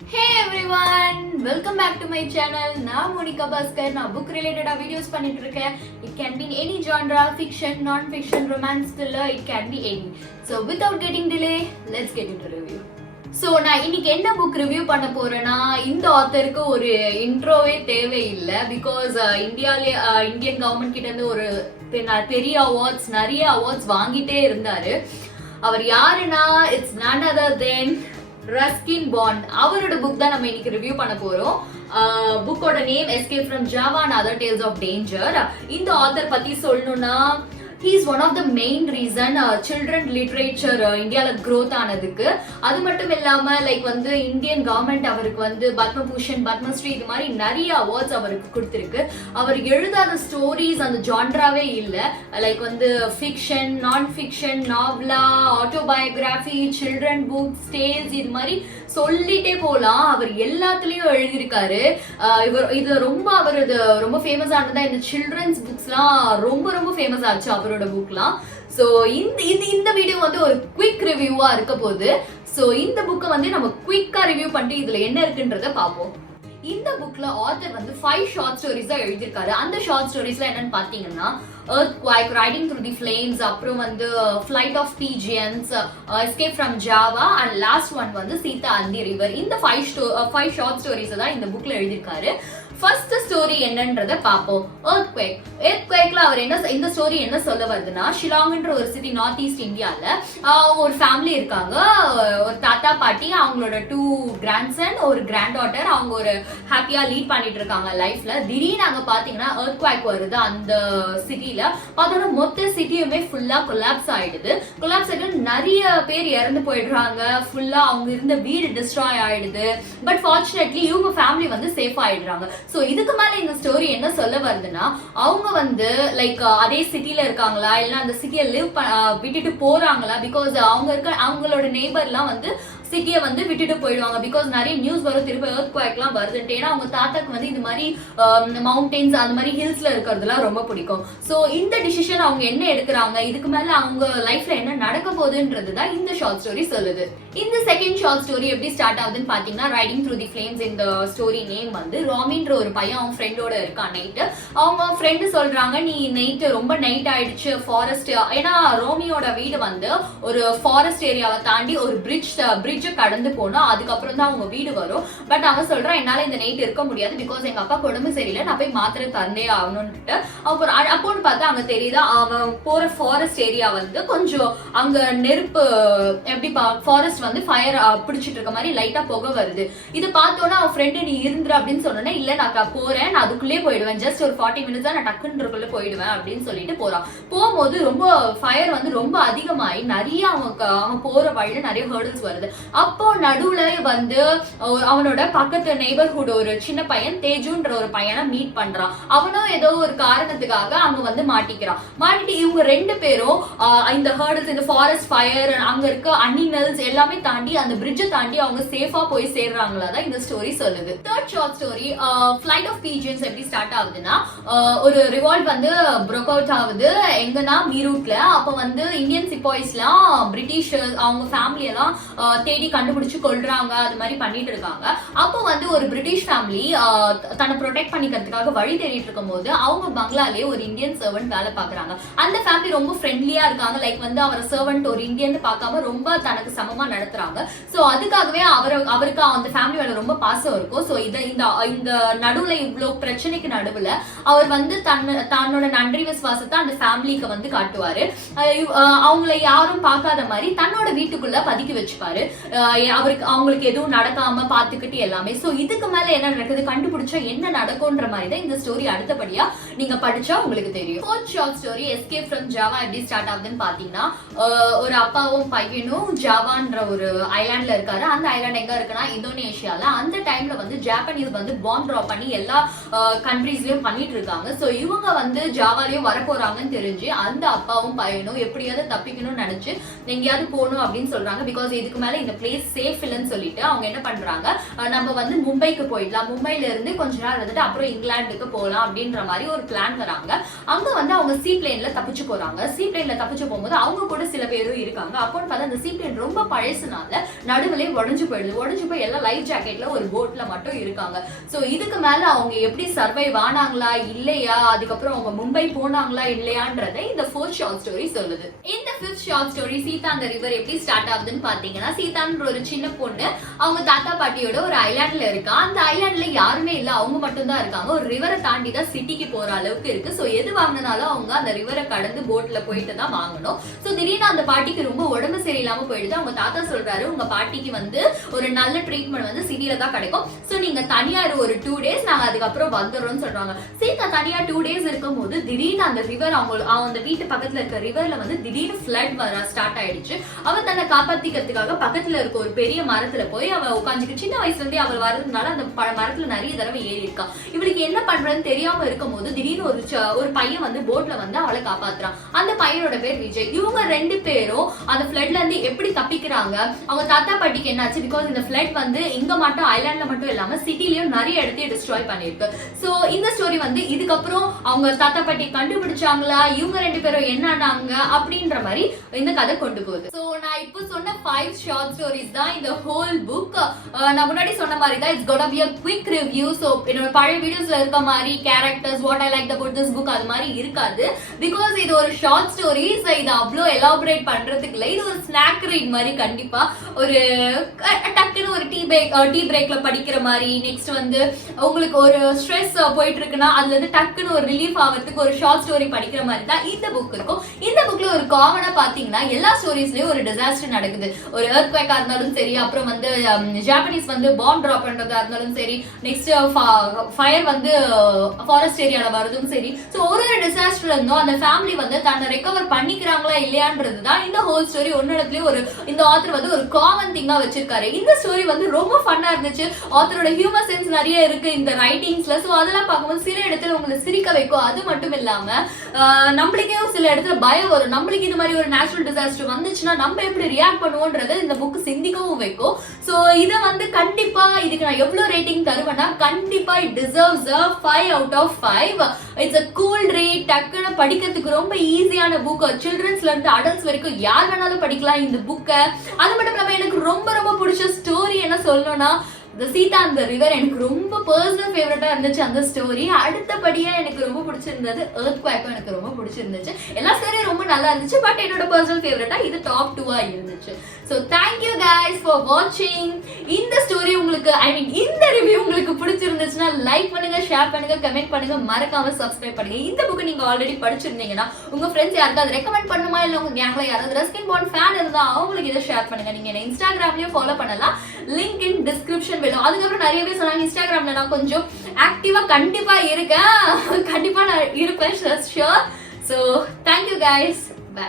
Hey everyone, welcome back to my channel. நான் Monica Bhaskar. நான் book related videos பண்ணிட்டு இருக்கேன். It can be in any genre, fiction, non-fiction, romance, thriller, it can be any. So without getting delay, let's get into review. So நான் இன்னைக்கு என்ன book review பண்ண போறேன்னா, இந்த ஆத்தருக்கு ஒரு இன்ட்ரோவே தேவையில்லை. பிகாஸ் இந்தியன் கவர்மெண்ட் கிட்ட இருந்து ஒரு பெரிய நிறைய அவார்ட்ஸ் வாங்கிட்டே இருந்தாரு. அவர் யாருன்னா, it's none other than Ruskin Bond. அவரோட புக் தான் நம்ம இன்னைக்கு ரிவ்யூ பண்ண போறோம். புக்கோட name escape from Java and other tales of danger. இந்த ஆத்தர் பத்தி சொல்லணும்னா, he is one of the main reason children literature இந்தியால growth ஆனதுக்கு. அது மட்டும் இல்லாம வந்து இந்தியன் கவர்மெண்ட் அவருக்கு வந்து பத்மபூஷன், பத்மஸ்ரீ இது மாதிரி நிறைய அவார்ட்ஸ் அவருக்கு கொடுத்திருக்கு. அவர் எழுதாத ஸ்டோரிஸ் அந்த ஜான்ராவே இல்ல. வந்து ஃபிக்ஷன், நான் ஃபிக்ஷன், நாவலா, ஆட்டோபயோகிராஃபி, சில்ட்ரன் புக்ஸ், டேல்ஸ் இது மாதிரி சொல்லிட்டே போலாம். அவர் எல்லாத்துலயும் எழுதியிருக்காரு. இது ரொம்ப ஃபேமஸ் ஆனதா இந்த சில்ட்ரன்ஸ் புக்ஸ்லாம் ரொம்ப ஃபேமஸ் ஆச்சு அவரோட புக்லாம். ஸோ இந்த வீடியோ வந்து ஒரு குவிக் ரிவ்யூவா இருக்க போகுது. ஸோ இந்த புக்கை வந்து நம்ம குவிக்கா ரிவ்யூ பண்ணிட்டு இதுல என்ன இருக்குன்றத பார்ப்போம். இந்த புக்ல ஆத்தர் வந்து 5 ஷார்ட் ஸ்டோரிஸ் தான் எழுதியிருக்காரு. அந்த ஷார்ட் ஸ்டோரிஸ்ல என்னன்னு பாத்தீங்கன்னா, earthquake, riding through the flames, அப்புறம் வந்து flight of pigeons, escape from java and last one வந்து சீதா and the river. இந்த 5 ஷார்ட் ஸ்டோரிஸ் தான் இந்த புக்ல எழுதியிருக்காரு. ஃபர்ஸ்ட் ஸ்டோரி என்னன்றத பாப்போம். எர்த்குவேக்ல அவர் இந்த ஸ்டோரி என்ன சொல்ல வருதுன்னா, ஷிலாங்ன்ற ஒரு சிட்டி நார்த் ஈஸ்ட் இந்தியால ஒரு ஃபேமிலி இருக்காங்க. ஒரு தாத்தா பாட்டி, அவங்களோட 2 கிராண்ட்சன், ஒரு கிராண்ட் டாட்டர். அவங்க ஒரு ஹாப்பியா லீட் பண்ணிட்டு இருக்காங்க லைஃப்ல. திடீர்னு அங்க பாத்தீங்கன்னா எர்த்குவேக் வருது. அந்த சிட்டில பார்த்தோன்னா மொத்த சிட்டியுமே ஃபுல்லா கொலாப்ஸ் ஆயிடுது. கொலாப்ஸ் ஆயிட்டு நிறைய பேர் இறந்து போயிடுறாங்க. ஃபுல்லா அவங்க இருந்த வீடு டிஸ்ட்ராய் ஆயிடுது. பட் ஃபார்ச்சுனேட்லி இவங்க ஃபேமிலி வந்து சேஃப் ஆயிடுறாங்க. சோ இதுக்கு மேல இந்த ஸ்டோரி என்ன சொல்ல வருதுன்னா, அவங்க வந்து அதே சிட்டில இருக்காங்களா, இல்ல அந்த சிட்டியை விட்டுட்டு போறாங்களா? பிகாஸ் அவங்களோட நெய்பர்லாம் வந்து சிட்டியை வந்து விட்டுட்டு போயிடுவாங்க. பிகாஸ் நிறைய நியூஸ் வரும், திருப்பி எர்த்குவேக்லாம் வருதுன்ட்டு. ஏன்னா அவங்க தாத்தாக்கு வந்து இது மாதிரி மவுண்டன்ஸ் அந்த மாதிரி ஹில்ஸ்ல இருக்கிறதுலாம் ரொம்ப பிடிக்கும். ஸோ இந்த டிசிஷன் அவங்க என்ன எடுக்கிறாங்க, இதுக்கு மேல அவங்க லைஃப்ல என்ன நடக்க போகுதுன்றது தான் இந்த ஷார்ட் ஸ்டோரி சொல்லுது. இந்த செகண்ட் ஷார்ட் ஸ்டோரி எப்படி ஸ்டார்ட் ஆகுதுன்னு பாத்தீங்கன்னா, ரைடிங் த்ரூ தி ஃபிளேம்ஸ். இந்த ஸ்டோரி நேம் வந்து ராமின்ற ஒரு பையன் அவன் ஃப்ரெண்டோட இருக்கான். நைட்டு அவங்க ஃப்ரெண்டு சொல்றாங்க, நீ நைட்டு ரொம்ப நைட் ஆயிடுச்சு, ஃபாரஸ்ட். ஏன்னா ரோமியோட வீடு வந்து ஒரு ஃபாரஸ்ட் ஏரியாவை தாண்டி ஒரு பிரிட்ஜ் கடந்து போனோம், அதுக்கப்புறம் தான் அவங்க வீடு வரும். பட் அவன் சொல்றான், என்னால இந்த நைட் இருக்க முடியாது, பிகாஸ் எங்க அப்பா உடம்பு சரியில்லை, நான் போய் மாத்திரை தந்தே ஆகணும்னுட்டு. அப்போன்னு பார்த்தா அங்க தெரியுதா, அவன் போற ஃபாரஸ்ட் ஏரியா வந்து கொஞ்சம் அங்க நெருப்பு எப்படி ஃபாரஸ்ட் வந்து ஃபயர் பிடிச்சிட்டு இருக்க மாதிரி லைட்டா புகை வருது. இது பார்த்தோன்னா அவன் ஃப்ரெண்டு, நீ இருந்துரு அப்படின்னு சொன்னோன்னே, இல்ல நான் போறேன், நான் அதுக்குள்ளே போயிடுவேன், ஜஸ்ட் ஒரு 40 மினிட்ஸ் தான், நான் டக்குன்றக்குள்ள போயிடுவேன் அப்படின்னு சொல்லிட்டு போறான். போகும்போது ரொம்ப ஃபயர் வந்து ரொம்ப அதிகமாயி நிறைய அவன் போற வழியில நிறைய ஹர்டில்ஸ் வருது. அப்போ நடுவுல வந்து அவனோட பக்கத்து நெய்பர்ஹுட் ஒரு சின்ன பையன் தேஜுன்ற ஒரு பையனை மீட் பண்றான். அவனும் ஏதோ ஒரு காரணத்துக்காக அங்க வந்து மாட்டிக்கிறான். மாட்டிட்டு இவங்க 2 பேரும் இந்த ஹர்டில்ஸ், இந்த ஃபாரஸ்ட் ஃபயர், அங்க இருக்க அனிமல்ஸ் எல்லாமே தாண்டி அந்த பிரிட்ஜை தாண்டி அவங்க சேஃபா போய் சேர்றாங்களா தான் இந்த ஸ்டோரி சொல்லுது. Third short story, flight of pigeons எப்படி ஸ்டார்ட் ஆகுதுன்னா, ஒரு ரிவால்ட் வந்து பிரேக் அவுட் ஆகுது எங்கன்னா மீரூட்ல. அப்ப வந்து இந்தியன் சிப்பாய்ஸ்லாம் பிரிட்டிஷ் அவங்க ஃபேமிலி எல்லாம் தேடி கண்டுபிடிச்சு கொள்றாங்க, அது மாதிரி பண்ணிட்டு இருக்காங்க. அப்போ வந்து ஒரு பிரிட்டிஷ் ஃபேமிலி தன்னை ப்ரொடெக்ட் பண்ணிக்கிறதுக்காக வழி தேடிட்டு இருக்கும் போது அவங்க பங்களாலே ஒரு இந்தியன் சர்வெண்ட் வேலை பாக்குறாங்க. அந்த ஃபேமிலி ரொம்ப ஃப்ரெண்ட்லியா இருக்காங்க. வந்து அவர் சர்வெண்ட் ஒரு இந்தியன் பார்க்காம ரொம்ப தனக்கு சமமா நடத்துறாங்க. சோ அதுக்காகவே அவருக்கு அந்த ஃபேமிலி மேல ரொம்ப பாசம் இருக்கும். சோ இந்த நடுவுல இவ்வளவு பிரச்சனைக்கு நடுவுல அவர் வந்து தன்னோட நன்றி விசுவாசத்தை அந்த ஃபேமிலிக்கு வந்து காட்டுவாரு. அவங்களை யாரும் பார்க்காத மாதிரி தன்னோட வீட்டுக்குள்ள பதுக்கி வச்சுப்பாரு. அவங்களுக்கு எதுவும் நடக்காம பாத்துக்கிட்டு எல்லாமே. சோ இதுக்கு மேல என்ன நடக்குது, கண்டுபிடிச்சா என்ன நடக்கும்ன்ற மாதிரி தான் இந்த ஸ்டோரி அடுத்தபடியா நீங்க படிச்சா உங்களுக்கு தெரியும். Fourth short story escape from Java எப்படி ஸ்டார்ட் ஆகுதுன்னு பாத்தீங்கன்னா, ஒரு அப்பாவும் பையனும் ஜாவான்ற ஒரு ஐலாண்ட்ல இருக்காரு. அந்த ஐலாண்ட் எங்க இருக்குன்னா இந்தோனேஷியால. அந்த டைம்ல வந்து ஜாப்பனீஸ் வந்து பாம்பு டிராப் பண்ணி எல்லா கண்ட்ரீஸ்லயும் பண்ணிட்டு இருக்காங்க. சோ இவங்க வந்து ஜாவாலையும் வரப்போறாங்கன்னு தெரிஞ்சு அந்த அப்பாவும் பையனும் எப்படியாவது தப்பிக்கணும்னு நினைச்சு எங்கேயாவது போகணும் அப்படின்னு சொல்றாங்க. பிகாஸ் இதுக்கு மேல இந்த பிளேஸ் சேஃப் இல்லைன்னு சொல்லிட்டு அவங்க என்ன பண்றாங்க, நம்ம வந்து மும்பைக்கு போயிடலாம், மும்பைல இருந்து கொஞ்ச நாள் வந்துட்டு அப்புறம் இங்கிலாந்துக்கு போகலாம் அப்படின்ற மாதிரி ஒரு பிளான் வராங்க. அங்க வந்து அவங்க சீ பிளேன்ல தப்பிச்சு போறாங்க. சீ பிளேன்ல தப்பிச்சு போகும்போது அவங்க கூட சில பேரும் இருக்காங்க. அப்போன்னு பார்த்தா அந்த சீ பிளேன் ரொம்ப பழசுனால நடுவிலே உடஞ்சு போயிடுது. உடஞ்சு போய் எல்லாம் லைஃப் ஜாக்கெட்ல ஒரு போட்ல மட்டும் இருக்காங்க. சோ இதுக்கு மேல அவங்க எப்படி சர்வைவ் ஆனாங்களா இல்லையா, அதுக்கப்புறம் அவங்க மும்பை போனாங்களா இல்லையான்றதை இந்த 4th ஷார்ட் ஸ்டோரி சொல்லுது. இந்த 5th ஷார்ட் ஸ்டோரி சீதா அந்த ரிவர் எப்படி ஸ்டார்ட் ஆகுதுன்னு பாத்தீங்கன்னா, சீதான்ற ஒரு சின்ன பொண்ணு அவங்க தாத்தா பாட்டியோட ஒரு ஐலாண்ட்ல இருக்கா. அந்த ஐலாண்ட்ல யாருமே இல்ல, அவங்க மட்டும் தான் இருக்காங்க. ஒரு ரிவரை தாண்டி தான் சிட்டிக்கு போற அளவுக்கு இருக்கு. சோ எது வாங்கினாலும் அவங்க அந்த ரிவரை கடந்து போட்ல போயிட்டு தான் வாங்கணும். சோ திடீர்னு அந்த பாட்டிக்கு ரொம்ப உடம்பு சரியில்லாம போயிடுது. அவங்க தாத்தா சொல்றாரு, உங்க பாட்டிக்கு வந்து ஒரு நல்ல ட்ரீட்மெண்ட் வந்து சிட்டில தான் கிடைக்கும். சோ நீங்க தனியா ஒரு 2 டேஸ் நாங்க அதுக்கப்புறம் வந்துடுறோம்னு சொல்றாங்க. சீதா தனியா 2 டேஸ் இருக்கும் போது திடீர்னு அந்த ரிவர் அவங்க வீட்டு பக்கத்துல இருக்க ரிவர்ல வந்து திடீர்னு ஃப்ளட் வர ஸ்டார்ட் ஆயிடுச்சு. அவ தன்னை காப்பாத்திக்கிறதுக்காக பக்கத்துல இருக்க ஒரு பெரிய மரத்துல போய் அவ உட்காந்துக்கு, சின்ன வயசுல இருந்தே அவள் வரதுனால அந்த மரத்துல நிறைய தடவை ஏறி இருக்கா. இவளுக்கு என்ன பண்றதுன்னு தெரியாம இருக்கும் போது திடீர்னு ஒரு பையன் வந்து போட்ல வந்து அவளை காப்பாத்துறான். அந்த பையனோட பேர் விஜய். இவங்க 2 பேரும் அந்த ஃப்ளட்ல இருந்து எப்படி தப்பிக்கிறாங்க, அவங்க தாத்தா பாட்டிக்கு என்னாச்சு, பிகாஸ் இந்த ஃப்ளட் வந்து இங்க மட்டும் ஐலாண்ட்ல மட்டும் இல்லாம சிட்டிலயும் நிறைய இடத்தையும் டிஸ்ட்ராய் பண்ணிருக்கு. சோ இந்த ஸ்டோரி வந்து இதுக்கப்புறம் அவங்க தாத்தா பாட்டி கண்டுபிடிச்சாங்களா, இவங்க 2 பேரும் என்ன ஆனாங்க அப்படின்ற மாதிரி இந்த கதை கொண்டு போகுது. சோ நான் இப்போ சொன்ன 5 ஷார்ட் ஸ்டோரிஸ் தான் இந்த ஹோல் புக். நான் முன்னாடி சொன்ன மாதிரி தான் it's gonna be a quick review. So என்னோட பழைய வீடியோஸ்ல இருக்க மாதிரி characters what I like about this book அது மாதிரி இருக்காது. பிகாஸ் இது ஒரு ஷார்ட் ஸ்டோரிஸ், இது அவ்வளோ எலாபரேட் பண்றதுக்கு இல்லை. இது ஒரு ஸ்நாக் ரீட் மாதிரி, கண்டிப்பா ஒரு டக்குன்னு ஒரு டீ பிரேக்ல படிக்கிற மாதிரி. நெக்ஸ்ட் வந்து உங்களுக்கு ஒரு ஸ்ட்ரெஸ் போயிட்டு இருக்குன்னா அதுல இருந்து டக்குன்னு ஒரு ரிலீஃப் ஆகிறதுக்கு ஒரு ஷார்ட் ஸ்டோரி படிக்கிற மாதிரி தான் இந்த புக் இருக்கும். இந்த புக்ல ஒரு காமனா பாத்தீங்கன்னா எல்லா ஸ்டோரிஸ்லயும் ஒரு டிசாஸ்டர் நடக்குது. ஒரு எர்த்குவேக்கா இருந்தாலும் சரி, அப்புறம் வந்து ஜாப்பனீஸ் வந்து பாம்பு டிராப் பண்றதா இருந்தாலும் சரி, நெக்ஸ்ட் ஃபயர் வந்து ஃபாரஸ்ட் ஏரியால வரதும் சரி. ஸோ ஒரு டிசாஸ்டர் இருந்தோம் அந்த ஃபேமிலி வந்து தன்னை ரெக்கவர் பண்ணிக்கிறாங்களா இல்லையான்றது தான் இந்த ஹோல் ஸ்டோரி. ஒன்னிடத்துலயும் ஒரு இந்த ஆத்தர் வந்து ஒரு காமன் திங்கா வச்சிருக்காரு. இந்த ஸ்டோரி வந்து ரொம்ப ஃபன்னா இருந்துச்சு. ஆத்தரோட ஹியூமர் சென்ஸ் நிறைய இருக்கு இந்த ரைட்டிங்ஸ்ல. ஸோ அதெல்லாம் பார்க்கும்போது சில இடத்துல உங்களை சிரிக்க வைக்கும். அது மட்டும் இல்லாம நம்மளுக்கே சில இடத்துல பயம் வரும். நம்மளுக்கு இது மாதிரி ஒரு நேச்சுரல் டிசாஸ்டர் வந்துச்சுன்னா நம்ம எப்படி ரியாக்ட் பண்ணுவோன்றது இந்த புக் சிந்திக்கவும் வைக்கும். ஸோ இதை வந்து கண்டிப்பா இதுக்கு நான் எவ்வளவு ரேட்டிங் தருவேன்னா, கண்டிப்பா it deserves a 5 out of 5. It's a cool read. டக்குன்னு படிக்கிறதுக்கு ரொம்ப ஈஸியான புக். சில்ட்ரன்ஸ்ல இருந்து அடல்ட்ஸ் வரைக்கும் யார் வேணாலும் படிக்கலாம் இந்த புக்கை. அது மட்டும் இல்லாம எனக்கு ரொம்ப ரொம்ப பிடிச்ச ஸ்டோரி என்ன சொல்லணும்னா, The சீதா அந்த ரிவர் எனக்கு ரொம்ப பர்சனல் ஃபேவரட்டா இருந்துச்சு அந்த ஸ்டோரி. அடுத்தபடியா எனக்கு ரொம்ப பிடிச்சிருந்தது எர்த்குவேக்கும் எனக்கு ரொம்ப பிடிச்சிருந்துச்சு. எல்லா ஸ்டோரியும் ரொம்ப நல்லா இருந்துச்சு. பட் என்னோட பர்சனல் ஃபேவரட்டா இது டாப் 2-ஆ இருந்துச்சு. ஸோ தேங்க்யூ கைஸ் ஃபார் வாட்சிங். இந்த ஸ்டோரி உங்களுக்கு இந்த ரிவ்யூ உங்களுக்கு பிடிச்சிருந்துச்சுன்னா லைக் பண்ணுங்க, ஷேர் பண்ணுங்க, கமெண்ட் பண்ணுங்க, மறக்காம சப்ஸ்கிரைப் பண்ணுங்க. இந்த புக்கு நீங்க ஆல்ரெடி படிச்சிருந்தீங்கன்னா உங்க ஃப்ரெண்ட்ஸ் யாருக்காவது ரெக்கமெண்ட் பண்ணுமா, இல்ல உங்க கேங்ல யாராவது ரஸ்கின் பாண்ட் ஃபேன் இருந்தா அவங்களுக்கு இதை ஷேர் பண்ணுங்க. நீங்க என்ன இன்ஸ்டாகிராம்லயும் ஃபாலோ பண்ணலாம். Link in description. அதுக்கப்புறம் நிறைய பேர் சொன்னாங்க இன்ஸ்டாகிராம்ல நான் கொஞ்சம் ஆக்டிவா கண்டிப்பா இருக்கேன். கண்டிப்பா நான் இருப்பேன், sure. So thank you guys, by.